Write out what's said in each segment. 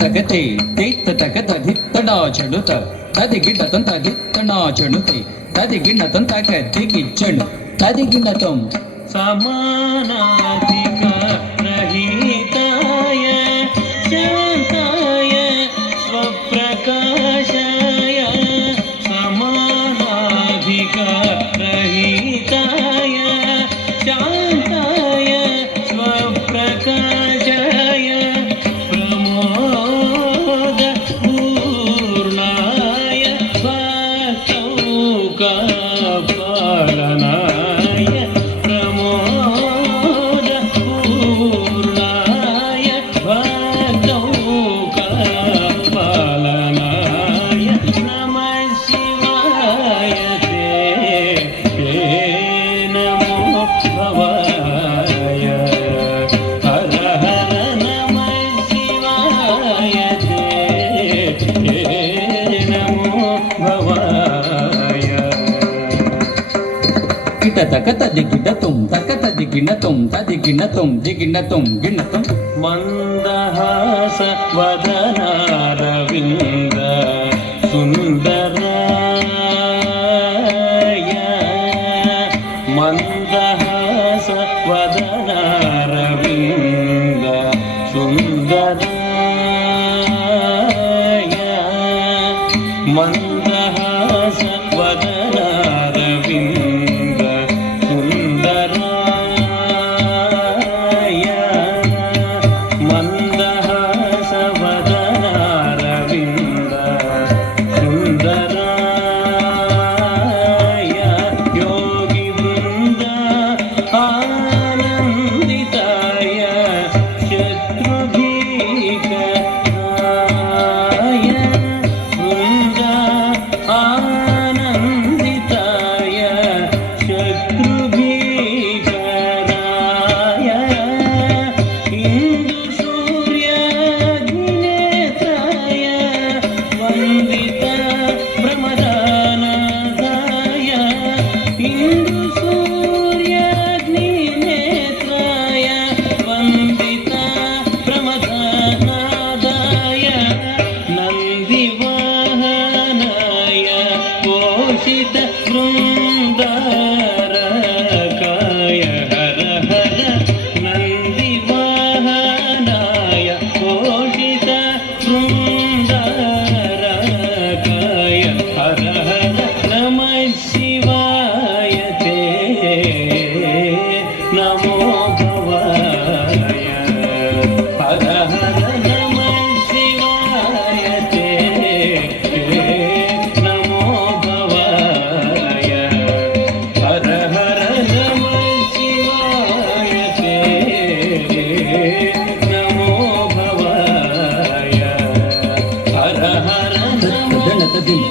ತಗತೆ ತೇತ್ತ ತಗತ ಧಿತ್ತಡ ಚಡುತ ತದಿಗಿಡ ತಂತ ಧಿತ್ತಣ ಚಡುತೆ ತದಿಗಿಡ ತಂತ ಕದ್ದಿಗಿಚ್ಚಣು ತದಿಗಿಡ ತೊಂ ಸಮಾನಾಧಿಕ ರಹಿತಾಯ ಶಾಂತಾಯ ಸ್ವಪ್ರಕಾಶಾಯ ಸಮಾನಾಧಿಕ ರಹಿತಾಯ ಶಾಂತಾಯ ಸ್ವಪ್ರಕಾಶಾಯ ಪ್ರಮೋದ ಪೂರ್ಣಾಯ ಭಕ್ತೌಕ ಪಾಲನಾಯ ಪ್ರಮೋದ ಪೂರ್ಣಾಯ ಭಕ್ತೌಕ ಪಾಲನಾಯ ನಮಃ ಶಿವಾಯ ತೇ ನಮೋ ಭವಾಯ ಹರ ಹರ ನಮಃ ಶಿವಾಯ ತೇ ನಮೋ ಭವಾಯ ಗಿಡ ತಗತ ದಿಗಿಡ ತುಂ ತಗತ ದಿಗಿಣ ತುಂ ತದಿಗಿಣ ತುಂ ದಿಗಿಣ ತುಂ ಗಿಣ ತುಂ ಮಂದಹಾಸ ವದನಾರವಿಂದ ಸುಂದರಾಯ ಮಂದಹಾಸ ವದನಾರವಿಂದ ಸುಂದರಾಯ ಮಂದಹಾಸ ವದನಾರವಿಂದ ಸುಂದರಾಯ ಮಂದಹಾಸ ವದನಾರವಿಂದ ಸುಂದರಾಯ ಯೋಗಿ ವೃಂದ ಆನಂದಿತಾಯ ಶತ್ರುಭೀಕರಾಯ ವೃಂದ ಆನಂದಿತಾಯ ಶತ್ರುಭೀಕರಾಯ ಇಂದು ಸೂರ್ಯಾಗ್ನೇತ್ರಾಯ ವಂದಿತ ಪ್ರಮದಾನದಾಯ ಇಂದು ಸೂರ್ಯಾಗ್ನೇತ್ರಾಯ ವಂದಿತ ಪ್ರಮದಾನದಾಯ ನಂದಿವಾಹನಾಯ ಪೋಷಿತ ವೃಂದಾರಕಾಯ ಹರ ಹರ ನಂದಿವಾಹನಾಯ ಪೋಷಿತ ವೃಂದಾರಕಾಯ ಹರ ಹರ ನಮಃ ಶಿವಾಯ ತೇ ನಮೋ ಭವಾಯ ಹರ ಹರ ನಮಃ ಶಿವಾಯ ತೇ ನಮೋ ಭವಾಯ ಹರ ಹರ ನಮಃ ಶಿವಾಯ ತೇ ನಮೋ ಭವಾಯ ಹರ ಹರ ನಮಃ ದಂಡತ ದಿಂ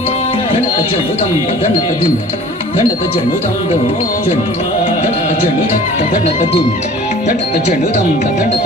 ದಂಡತ ಜಣುತಂ ದಂಡತ ದಿಂ ದಂಡತ ಜಣುತಂ ಜಣು ದಂಡತ ಜಣುತ ದಂಡತ ದಿಂ ದಂಡತ ಜಣುತಂ ದಂಡತ